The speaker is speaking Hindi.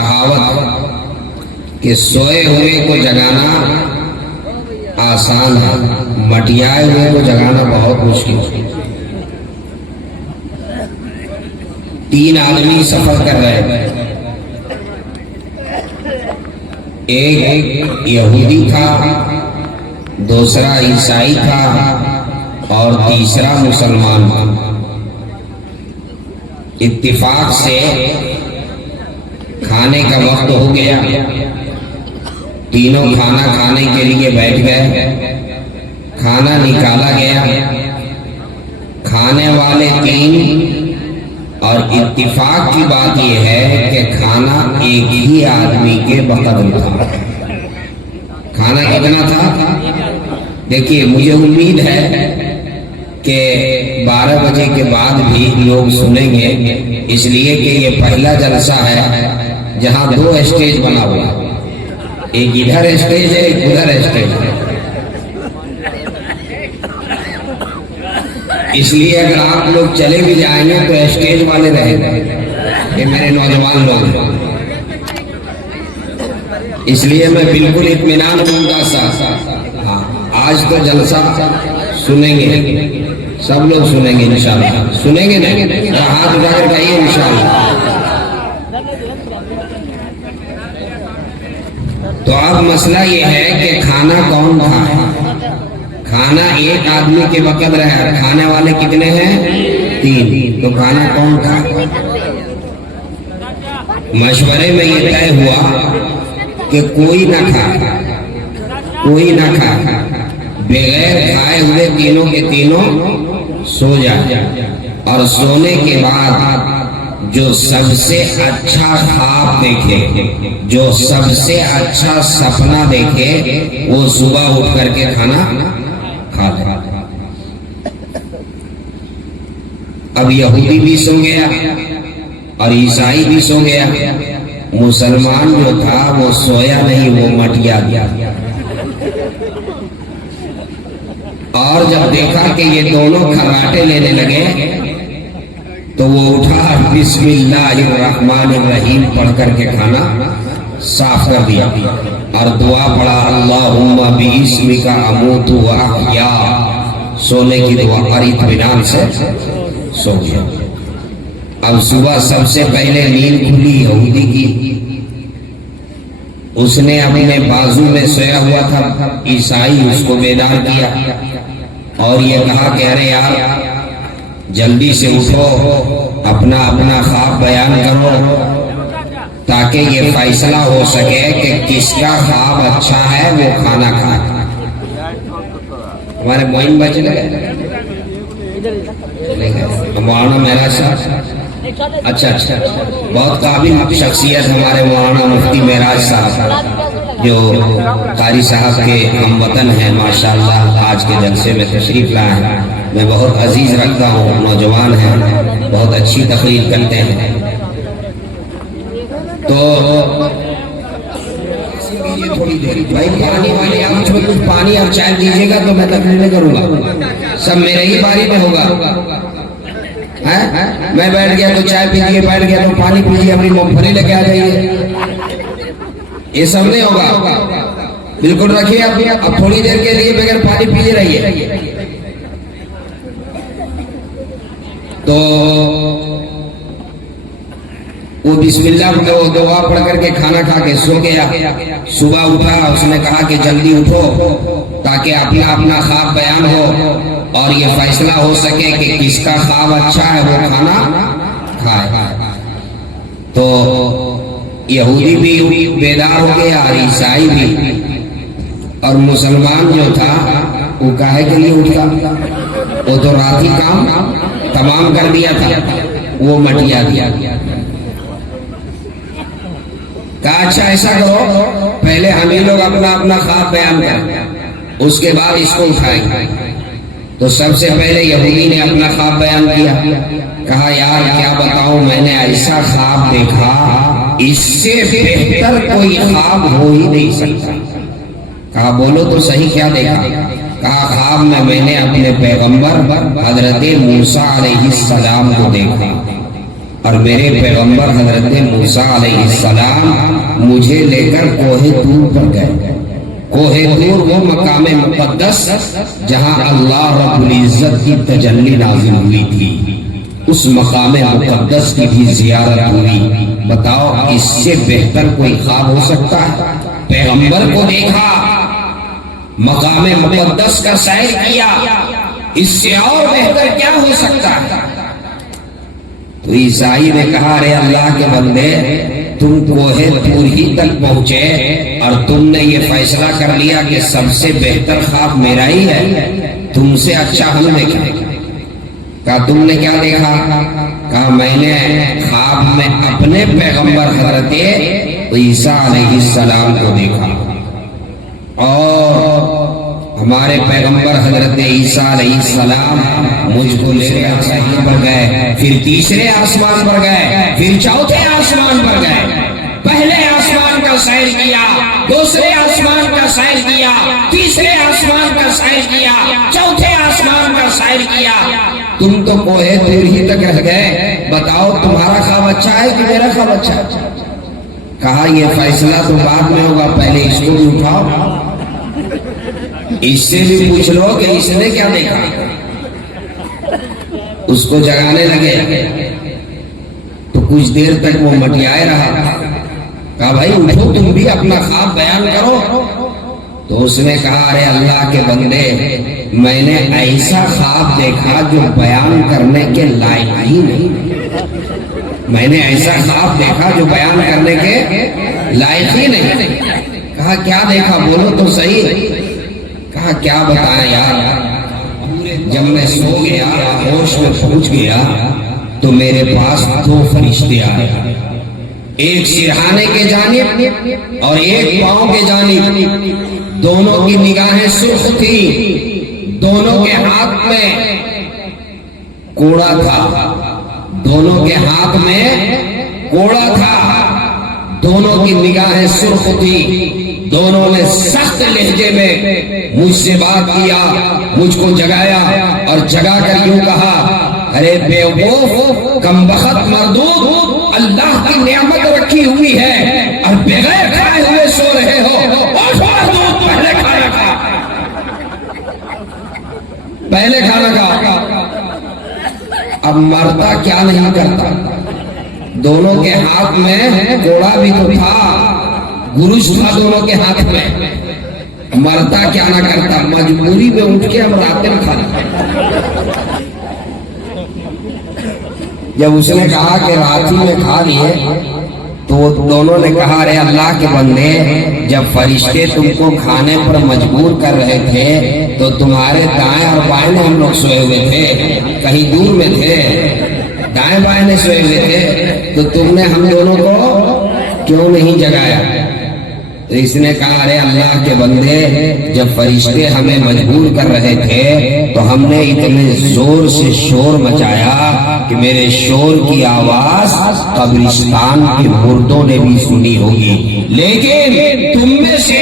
कहावत कि सोए हुए को जगाना आसान है, मटियाए हुए को जगाना बहुत मुश्किल है। 3 आदमी सफर कर रहे थे, एक यहूदी था, दूसरा ईसाई था और तीसरा मुसलमान था। इत्तिफाक से खाने का वक्त हो गया, तीनों खाना खाने के लिए बैठ गए। खाना निकाला गया, खाने वाले 3 और इत्तिफाक की बात यह है कि खाना एक ही आदमी के बकद में था। खाना कितना था? देखिए, मुझे उम्मीद है कि 12 बजे के बाद भी लोग सुनेंगे, इसलिए कि ये पहला जलसा है जहां 2 स्टेज बना हुआ है, एक इधर स्टेज है, एक उधर स्टेज है। इसलिए अगर आप लोग चले भी जाएंगे तो स्टेज वाले रहेंगे, ये मेरे नौजवान लोग। इसलिए मैं बिल्कुल इत्मीनान दूंगा साथ। हाँ, आज तो जलसा सुनेंगे, सब लोग सुनेंगे इंशाल्लाह। सुनेंगे नहीं तो हाथ उठाकर कहिए इंशाल्लाह। तो अब मसला ये है कि खाना कौन था? खाना एक आदमी के वक़्त रहा, खाने वाले कितने हैं? 3। तो खाना कौन था? मशवरे में ये तय हुआ कि कोई ना खा, कोई ना खा, बगैर खाए हुए तीनों के तीनों सो जाए, और सोने के बाद जो सबसे अच्छा ख्वाब देखे, जो सबसे अच्छा सपना देखे, वो सुबह उठ करके खाना खा ले। अब यहूदी भी सो गया और ईसाई भी सो गया, मुसलमान जो था वो सोया नहीं, वो मटिया गया। और जब देखा कि ये दोनों खर्राटे लेने लगे तो वो उठा, बिस्मिल्लाहिर्रहमानिर्रहीम पढ़ करके खाना साफ कर दिया और दुआ पढ़ा, अल्लाहुम्मा बिइस्मिका अमूतु व अहया, सोने की दुआ, और इत्मीनान से सो गया। अब सुबह सबसे पहले नींद खुली यहूदी की, उसने अपने बाजू में सोया हुआ था ईसाई, उसको बेदार किया और ये कहा कि अरे यार जल्दी से उठो, अपना अपना ख्वाब बयान करो, ताकि ये फैसला हो सके कि किसका ख्वाब अच्छा है वो खाना खाए। हमारे मोइन बच गए, मौलाना मेराज साहब, अच्छा, बहुत काबिल शख्सियत हमारे मौलाना मुफ्ती मेराज साहब, जो कारी साहब के हम वतन हैं, माशाअल्लाह आज के जलसे में तशरीफ लाए हैं। मैं बहुत अजीज रखता हूँ, नौजवान हैं, बहुत अच्छी तकरीर करते हैं। तो थोड़ी देर भाई पानी वाली, आप मुझको कुछ पानी और चाय दीजिएगा तो मैं तकरीर नहीं करूंगा, सब मेरे ही बारी में होगा। है? मैं बैठ गया तो चाय पीजिए, बैठ गया तो पानी पीजिए, अपनी मूंगफली लेके आ जाइए, ये सब नहीं होगा। बिल्कुल रखिए अब थोड़ी देर के लिए बगैर पानी पीते रहिए। तो वो बिस्मिल्लाह को वो दुआ पढ़ करके खाना खा के सो गया। सुबह उठा, उसने कहा कि जल्दी उठो ताकि अपना अपना ख्वाब बयान हो और ये फैसला हो सके कि किसका ख्वाब अच्छा है वो खाना खाए। तो यहूदी भी बेदार हो गया और ईसाई भी, और मुसलमान जो था वो काहे के लिए उठा? वो तो रात ही काम तमाम कर दिया था, वो मटिया दिया। कहा अच्छा ऐसा करो, पहले हम ही लोग अपना अपना ख्वाब बयान करें, उसके बाद इसको उठाएंगे। तो सबसे पहले यहूदी ने अपना ख्वाब बयान किया। कहा यार क्या बताऊं, मैंने ऐसा ख्वाब देखा, इससे बेहतर कोई ख्वाब हो ही नहीं सकता। कहा बोलो तो सही, क्या देखा? कहा ख्वाब में मैंने अपने पैगंबर हजरत मूसा अलैहिस्सलाम को देखा। और मेरे पैगंबर हजरत मूसा अलैहिस्सलाम मुझे लेकर कोहे तूर पर गए। कोहे तूर वो मकाम मुकद्दस जहां अल्लाह रब्बुल इज्जत की तजल्ली नाज़िल हुई थी, उस मकाम मुकद्दस की भी जियारत हुई। बताओ इससे बेहतर कोई ख्वाब हो सकता है? पैगंबर को देखा, मकाम मुकद्दस का सैर किया, इससे और बेहतर क्या हो सकता है? तो ईसाई ने कहा, अरे अल्लाह के बंदे, तुम कोहे तूर ही तक पहुंचे और तुमने ये फैसला कर लिया कि सबसे बेहतर ख्वाब मेरा ही है, तुमसे अच्छा हम देखें। कहा तुमने क्या देखा? कहा मैंने ख्वाब में अपने पैगंबर हजरत ईसा अलैहिस्सलाम को देखा और हमारे पैगंबर हजरत ईसा अलैहिस्सलाम मुझको लेकर आसमान पर गए, फिर तीसरे आसमान पर गए, फिर चौथे आसमान पर गए। पहले आसमान का सैर किया, दूसरे आसमान का सैर किया, तीसरे आसमान का सैर किया, चौथे आसमान का सैर किया। तुम तो कोहे तूर ही तक रह गए। बताओ तुम्हारा ख्वाब अच्छा है कि मेरा ख्वाब अच्छा है? कहा यह फैसला तो बाद में होगा, पहले इसको भी उठाओ, इससे भी पूछ लो कि इसने क्या देखा। उसको जगाने लगे तो कुछ देर तक वो मटियाए रहा। कहा भाई उठो, तुम भी अपना ख्वाब बयान करो। तो उसने कहा, अरे अल्लाह के बंदे, मैंने ऐसा ख्वाब देखा जो बयान करने के लायक ही नहीं। मैंने ऐसा ख्वाब देखा जो बयान करने के लायक ही नहीं। कहा क्या देखा, बोलो तो सही। कहा क्या बताएं यार, जब मैं सो गया, होश में पहुंच गया, तो मेरे पास दो फरिश्ते आए, एक सिरहाने के जानिब और एक पांव के जानिब। दोनों की निगाहें सुर्ख थी, दोनों के हाथ में कोड़ा था, दोनों के हाथ में कोड़ा था, दोनों की निगाहें सुर्ख थी। दोनों ने सख्त लहजे में मुझसे बात किया, मुझको जगाया और जगाकर यूं कहा, अरे बेवकूफ, कमबख्त मरदूद, अल्लाह की नेमत रखी हुई है और बगैर खाए हुए सो रहे हो। पहले खाना खा, पहले खाना खा। अब मरता क्या नहीं करता, दोनों के हाथ में घोड़ा भी तो था, गुरुज था दोनों के हाथ में, मरता क्या ना करता, मजबूरी में उठ के हम रात में खाते। जब उसने कहा कि रात में खा लिए, तो दोनों ने कहा, अरे अल्लाह के बंदे, जब फरिश्ते तुमको खाने पर मजबूर कर रहे थे तो तुम्हारे दाएं और बाएं में हम लोग सोए हुए थे, कहीं दूर में थे, दाएं बाएं में सोए हुए थे, तो तुमने हम दोनों को क्यों नहीं जगाया? तो इसने कहा, अरे अल्लाह के बंदे, जब फरिश्ते हमें मजबूर कर रहे थे तो हमने इतने जोर से शोर मचाया कि मेरे शोर की आवाज कब्रिस्तान के मुर्दों ने भी सुनी होगी, लेकिन तुम में से